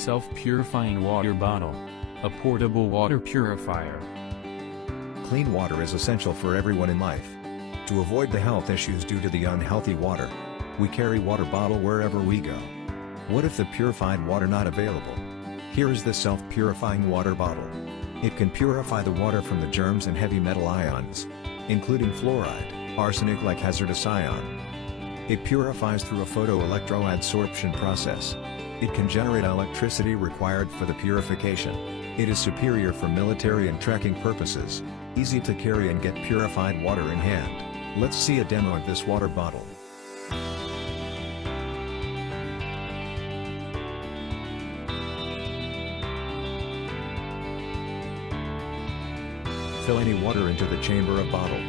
Self-purifying water bottle. A portable water purifier. Clean water is essential for everyone in life. To avoid the health issues due to the unhealthy water, we carry water bottle wherever we go. What if the purified water not available? Here is the self-purifying water bottle. It can purify the water from the germs and heavy metal ions, including fluoride, arsenic like hazardous ion. It purifies through a photoelectroadsorption process. It can generate electricity required for the purification. It is superior for military and trekking purposes, easy to carry and get purified water in hand. Let's see a demo of this water bottle. Fill any water into the chamber of bottle.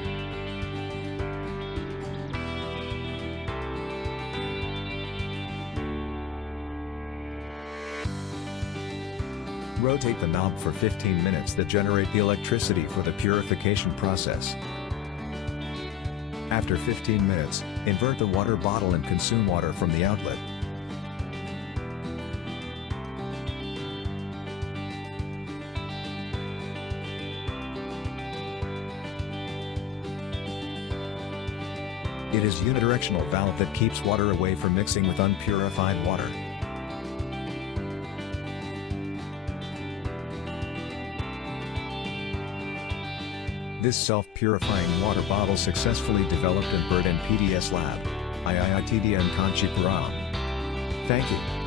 Rotate the knob for 15 minutes that generate the electricity for the purification process. After 15 minutes, invert the water bottle and consume water from the outlet. It is unidirectional valve that keeps water away from mixing with unpurified water. This self-purifying water bottle successfully developed in BiRD and PDS Lab. IIITDN Kanchipuram. Thank you.